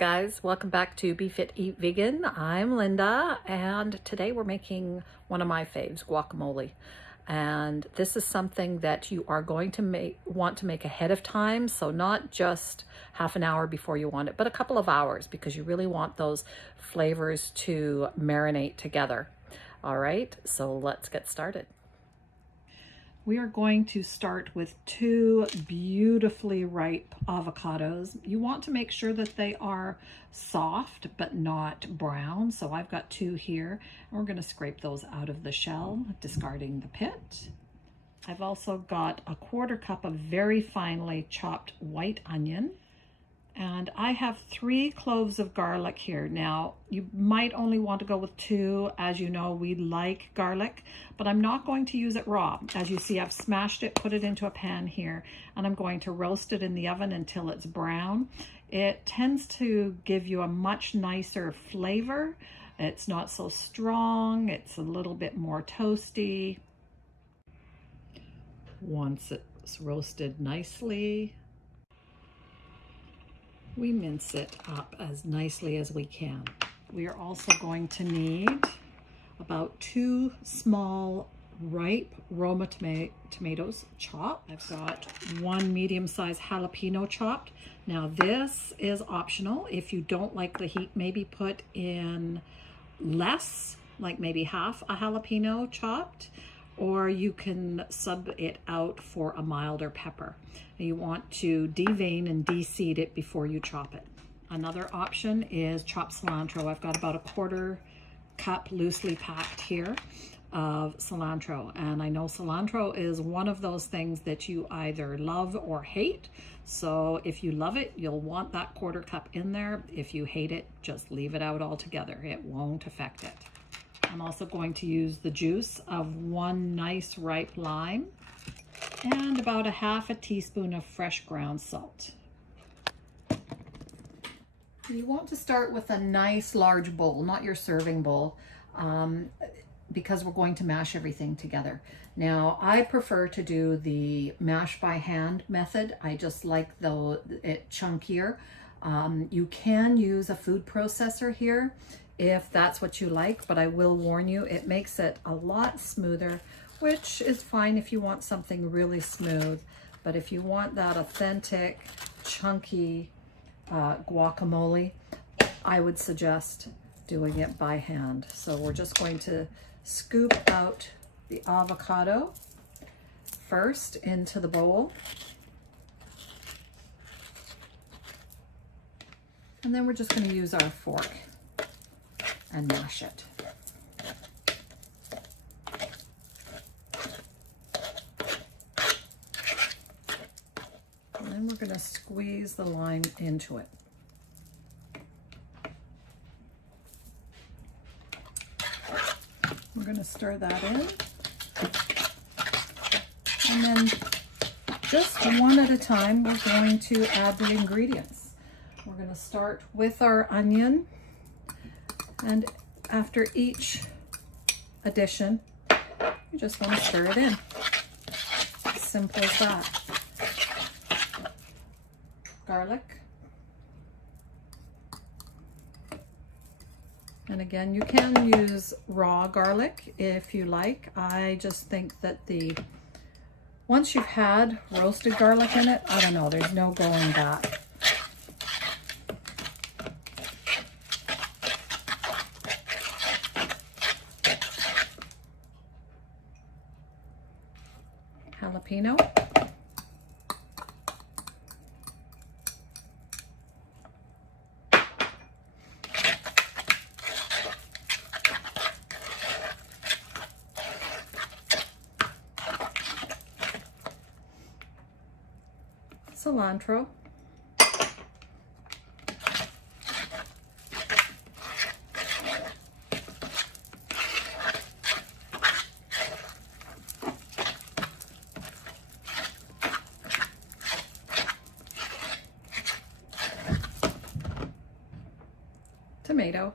guys, welcome back to Be Fit Eat Vegan. I'm Linda, and today we're making one of my faves, guacamole. And this is something that you are going to want to make ahead of time, so not just half an hour before you want it, but a couple of hours, because you really want those flavors to marinate together. All right, so let's get started. We are going to start with 2 beautifully ripe avocados. You want to make sure that they are soft but not brown. So I've got 2 here, and we're going to scrape those out of the shell, discarding the pit. I've also got a 1/4 cup of very finely chopped white onion. And I have 3 cloves of garlic here. Now, you might only want to go with 2. As you know, we like garlic, but I'm not going to use it raw. As you see, I've smashed it, put it into a pan here, and I'm going to roast it in the oven until it's brown. It tends to give you a much nicer flavor. It's not so strong. It's a little bit more toasty. Once it's roasted nicely, we mince it up as nicely as we can. We are also going to need about 2 small ripe Roma tomatoes chopped. I've got 1 medium-sized jalapeno chopped. Now this is optional. If you don't like the heat, maybe put in less, like maybe half a jalapeno chopped, or you can sub it out for a milder pepper. And you want to devein and de-seed it before you chop it. Another option is chopped cilantro. I've got about a 1/4 cup loosely packed here of cilantro. And I know cilantro is one of those things that you either love or hate. So if you love it, you'll want that 1/4 cup in there. If you hate it, just leave it out altogether. It won't affect it. I'm also going to use the juice of 1 nice ripe lime and about a 1/2 teaspoon of fresh ground salt. You want to start with a nice large bowl, not your serving bowl, because we're going to mash everything together. Now, I prefer to do the mash by hand method. I just like it chunkier. You can use a food processor here if that's what you like, but I will warn you, it makes it a lot smoother, which is fine if you want something really smooth. But if you want that authentic, chunky guacamole, I would suggest doing it by hand. So we're just going to scoop out the avocado first into the bowl. And then we're just going to use our fork and mash it. And then we're going to squeeze the lime into it. We're going to stir that in. And then just one at a time, we're going to add the ingredients. We're going to start with our onion. And after each addition, you just want to stir it in. Simple as that. Garlic. And again, you can use raw garlic if you like. I just think that once you've had roasted garlic in it, I don't know, there's no going back. Jalapeno. Cilantro. Tomato.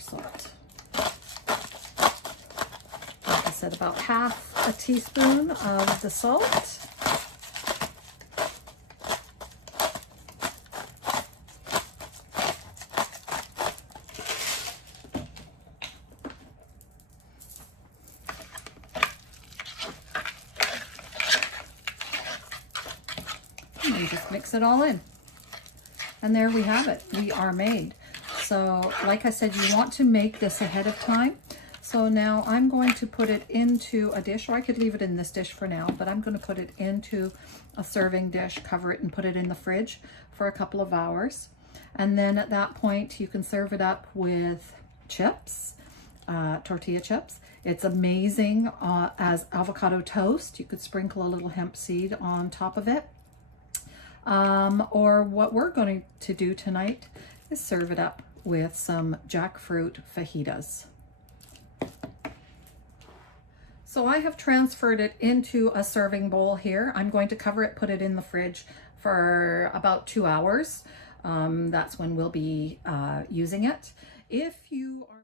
salt. Like I said, about half a teaspoon of the salt. And just mix it all in. And there we have it. We are made. So like I said, you want to make this ahead of time. So now I'm going to put it into a dish, or I could leave it in this dish for now, but I'm going to put it into a serving dish, cover it, and put it in the fridge for a couple of hours. And then at that point, you can serve it up with chips, tortilla chips. It's amazing as avocado toast. You could sprinkle a little hemp seed on top of it. Or what we're going to do tonight is serve it up with some jackfruit fajitas. So I have transferred it into a serving bowl here. I'm going to cover it, put it in the fridge for about 2 hours. That's when we'll be using it. If you are